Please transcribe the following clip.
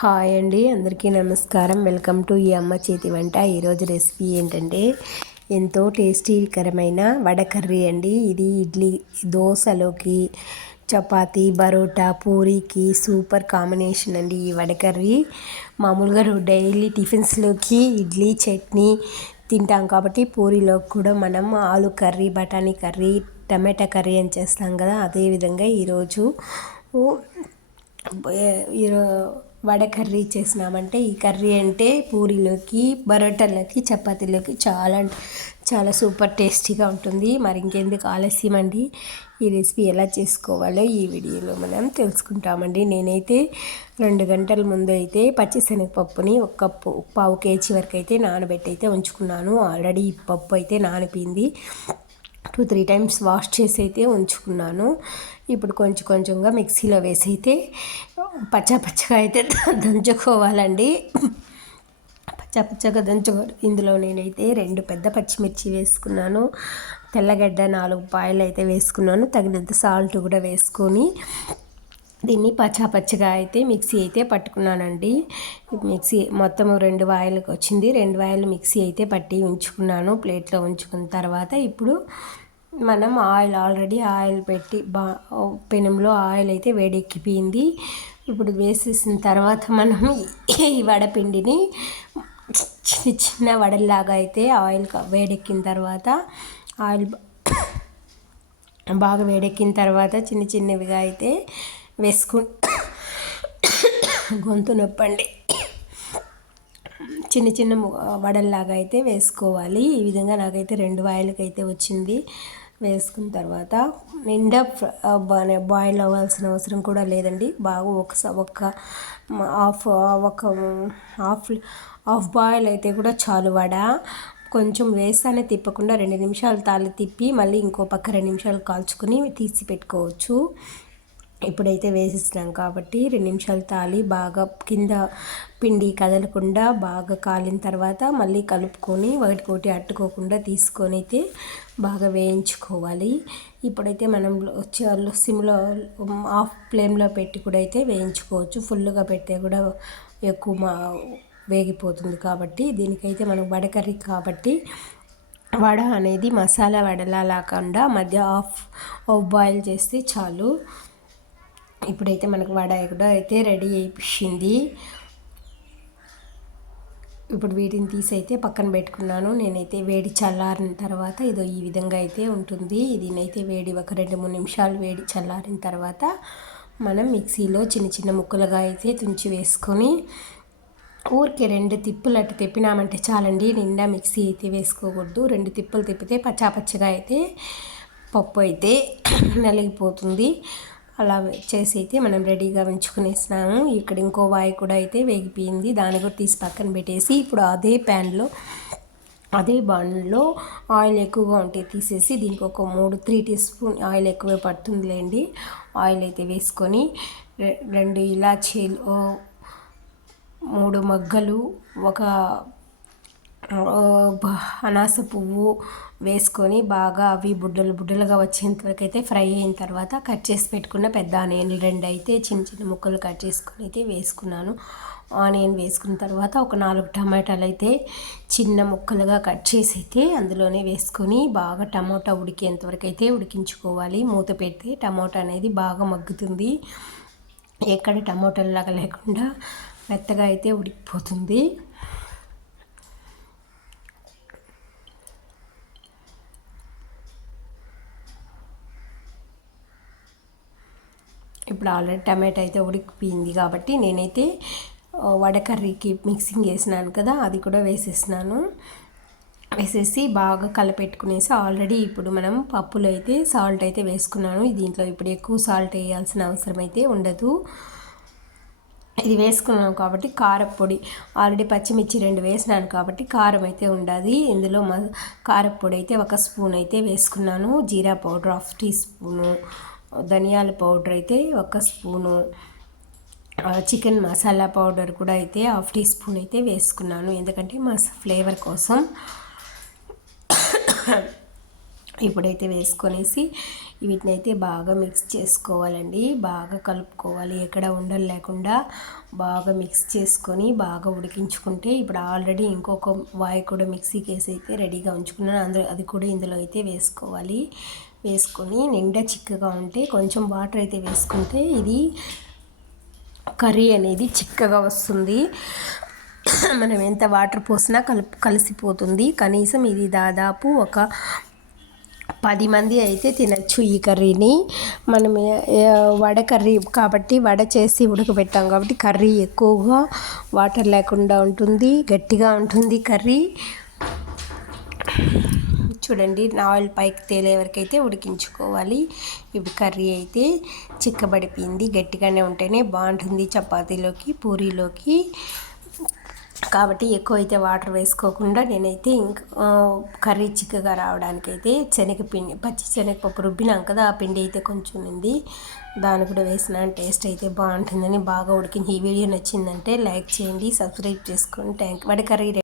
Hi అండి, అందరికీ నమస్కారం. వెల్కమ్ టు ఈ అమ్మ చేతి వంట. ఈరోజు రెసిపీ ఏంటంటే ఎంతో టేస్టీకరమైన వడ కర్రీ అండి. ఇది ఇడ్లీ, దోశలోకి, చపాతీ, పరోటా, పూరీకి సూపర్ కాంబినేషన్ అండి ఈ వడ కర్రీ. మామూలుగా డైలీ టిఫిన్స్లోకి ఇడ్లీ, చట్నీ తింటాం కాబట్టి పూరీలోకి కూడా మనం ఆలు కర్రీ, బఠానీ కర్రీ, టమాటా కర్రీ అని చేస్తాం కదా. అదేవిధంగా ఈరోజు వడ కర్రీ చేసినామంటే, ఈ కర్రీ అంటే పూరీలోకి, పరోటాలోకి, చపాతీలోకి చాలా సూపర్ టేస్టీగా ఉంటుంది. మరి ఇంకెందుకు ఆలస్యం అండి, ఈ రెసిపీ ఎలా చేసుకోవాలో ఈ వీడియోలో మనం తెలుసుకుంటామండి. నేనైతే 2 గంటల ముందు అయితే పచ్చిశనగపప్పుని ఒక కప్పు, పావు కేజీ వరకు అయితే నానబెట్టి అయితే ఉంచుకున్నాను. ఆల్రెడీ ఈ పప్పు అయితే నానిపోయింది. 2-3 టైమ్స్ వాష్ చేసి అయితే ఉంచుకున్నాను. ఇప్పుడు కొంచెంగా మిక్సీలో వేసి అయితే పచ్చగా అయితే దంచుకోవాలండి. పచ్చగా దంచుకోవాలి. ఇందులో నేనైతే 2 పెద్ద పచ్చిమిర్చి వేసుకున్నాను, తెల్లగడ్డ 4 పాయలు అయితే వేసుకున్నాను, తగినంత సాల్ట్ కూడా వేసుకొని దీన్ని పచ్చగా అయితే మిక్సీ అయితే పట్టుకున్నానండి. మిక్సీ మొత్తం 2 వాయిలకు వచ్చింది. 2 వాయిలు మిక్సీ అయితే పట్టి ఉంచుకున్నాను. ప్లేట్లో ఉంచుకున్న తర్వాత ఇప్పుడు మనం ఆల్రెడీ ఆయిల్ పెట్టి పెనంలో ఆయిల్ అయితే వేడెక్కిపోయింది. ఇప్పుడు వేసేసిన తర్వాత మనం ఈ వడపిండిని చిన్న వడల్లాగా అయితే ఆయిల్ వేడెక్కిన తర్వాత బాగా వేడెక్కిన తర్వాత చిన్నవిగా అయితే గొంతు నొప్పండి, చిన్న వడల్లాగా అయితే వేసుకోవాలి. ఈ విధంగా నాకైతే 2 వాయిలకి అయితే వచ్చింది. వేసుకున్న తర్వాత నిండా బాయిల్ అవ్వాల్సిన అవసరం కూడా లేదండి. బాగా ఒక హాఫ్ బాయిల్ అయితే కూడా చాలు. వడ కొంచెం వేస్తానే తిప్పకుండా 2 నిమిషాలు తాళి తిప్పి మళ్ళీ ఇంకో పక్క 2 నిమిషాలు కాల్చుకొని తీసి పెట్టుకోవచ్చు. ఇప్పుడైతే వేసేసినాం కాబట్టి 2 నిమిషాలు తాళి బాగా కింద పిండి కదలకుండా బాగా కాలిన తర్వాత మళ్ళీ కలుపుకొని ఒకటి అట్టుకోకుండా తీసుకొని అయితే బాగా వేయించుకోవాలి. ఇప్పుడైతే మనం సిమ్లో ఆఫ్ ఫ్లేమ్లో పెట్టి కూడా అయితే వేయించుకోవచ్చు. ఫుల్గా పెడితే కూడా ఎక్కువ వేగిపోతుంది. కాబట్టి దీనికైతే మనం వడ కర్రీ కాబట్టి వడ అనేది మసాలా వడలా లేకుండా మధ్య హాఫ్ బాయిల్ చేస్తే చాలు. ఇప్పుడైతే మనకు వడ కూడా అయితే రెడీ అయిపోయింది. ఇప్పుడు వీటిని తీసి అయితే పక్కన పెట్టుకున్నాను. నేనైతే వేడి చల్లారిన తర్వాత ఇదో ఈ విధంగా అయితే ఉంటుంది. దీనైతే వేడి ఒక 2-3 నిమిషాలు వేడి చల్లారిన తర్వాత మనం మిక్సీలో చిన్న ముక్కలుగా అయితే తుంచి వేసుకొని ఊరికే 2 తిప్పులు అటు తిప్పినామంటే చాలండి. నిండా మిక్సీ అయితే వేసుకోకూడదు. 2 తిప్పులు తిప్పితే పచ్చగా అయితే పప్పు అయితే నలిగిపోతుంది. అలా చేసి అయితే మనం రెడీగా ఉంచుకునేసినాము. ఇక్కడ ఇంకో వాయి కూడా అయితే వేగిపోయింది. దాన్ని కూడా తీసి పక్కన పెట్టేసి ఇప్పుడు అదే బాండ్లో ఆయిల్ ఎక్కువగా ఉంటే తీసేసి దీనికి ఒక 3 టీ స్పూన్ ఆయిల్ ఎక్కువే పడుతుందిలేండి. ఆయిల్ అయితే వేసుకొని 2 ఇలాచీలు, 3 మొగ్గలు, ఒక అనాస పువ్వు వేసుకొని బాగా అవి బుడ్డలుగా వచ్చేంత వరకు అయితే ఫ్రై అయిన తర్వాత కట్ చేసి పెట్టుకున్న పెద్ద ఆనియన్లు 2 అయితే చిన్న ముక్కలు కట్ చేసుకొని అయితే వేసుకున్నాను. ఆనియన్ వేసుకున్న తర్వాత ఒక 4 టమాటాలు అయితే చిన్న ముక్కలుగా కట్ చేసి అయితే అందులోనే వేసుకొని బాగా టమాటా ఉడికేంత వరకు అయితే ఉడికించుకోవాలి. మూత పెడితే టమాటా అనేది బాగా మగ్గుతుంది. ఎక్కడ టమాటాలాగా లేకుండా మెత్తగా అయితే ఉడికిపోతుంది. ఇప్పుడు ఆల్రెడీ టమాటా అయితే ఉడికిపోయింది కాబట్టి నేనైతే వడ కర్రీకి మిక్సింగ్ వేసినాను కదా, అది కూడా వేసేసి బాగా కలిపెట్టుకునేసి ఆల్రెడీ ఇప్పుడు మనం పప్పులో అయితే సాల్ట్ అయితే వేసుకున్నాను. దీంట్లో ఇప్పుడు ఎక్కువ సాల్ట్ వేయాల్సిన అవసరం అయితే ఉండదు. ఇది వేసుకున్నాను కాబట్టి కారపొడి ఆల్రెడీ పచ్చిమిర్చి 2 వేసినాను కాబట్టి కారం అయితే ఉండాలి. ఇందులో కారపొడి అయితే 1 స్పూన్ అయితే వేసుకున్నాను. జీరా పౌడర్ 1/2 టీ స్పూను, ధనియాల పౌడర్ అయితే 1 స్పూను, చికెన్ మసాలా పౌడర్ కూడా అయితే 1/2 టీ స్పూన్ అయితే వేసుకున్నాను, ఎందుకంటే ఫ్లేవర్ కోసం. ఇప్పుడైతే వేసుకొనేసి వీటిని అయితే బాగా మిక్స్ చేసుకోవాలండి. బాగా కలుపుకోవాలి, ఎక్కడ ఉండలు లేకుండా బాగా మిక్స్ చేసుకొని బాగా ఉడికించుకుంటే, ఇప్పుడు ఆల్రెడీ ఇంకొక వాయి కూడా మిక్సీకి వేసి అయితే రెడీగా ఉంచుకున్నాను. అందులో అది కూడా ఇందులో అయితే వేసుకోవాలి. వేసుకొని నిండా చిక్కగా ఉంటే కొంచెం వాటర్ అయితే వేసుకుంటే ఇది కర్రీ అనేది చిక్కగా వస్తుంది. మనం ఎంత వాటర్ పోసినా కలిసిపోతుంది. కనీసం ఇది దాదాపు ఒక 10 మంది అయితే తినచ్చు ఈ కర్రీని. మనం వడ కర్రీ కాబట్టి, వడ చేసి ఉడకబెట్టాం కాబట్టి కర్రీ ఎక్కువగా వాటర్ లేకుండా ఉంటుంది, గట్టిగా ఉంటుంది కర్రీ. చూడండి, ఆయిల్ పైకి తేలే వరకు అయితే ఉడికించుకోవాలి. ఇప్పుడు కర్రీ అయితే చిక్కబడిపోయింది. గట్టిగానే ఉంటేనే బాగుంటుంది చపాతీలోకి, పూరీలోకి. కాబట్టి ఎక్కువ అయితే వాటర్ వేసుకోకుండా నేనైతే కర్రీ చిక్కగా రావడానికైతే శనగపిండి, పచ్చి శనగపప్పు రుబ్బినాం కదా, ఆ పిండి అయితే కొంచెం ఉంది, దాన్ని కూడా వేసిన టేస్ట్ అయితే బాగుంటుందని బాగా ఉడికింది. ఈ వీడియో నచ్చిందంటే లైక్ చేయండి, సబ్స్క్రైబ్ చేసుకోండి. వడ కర్రీ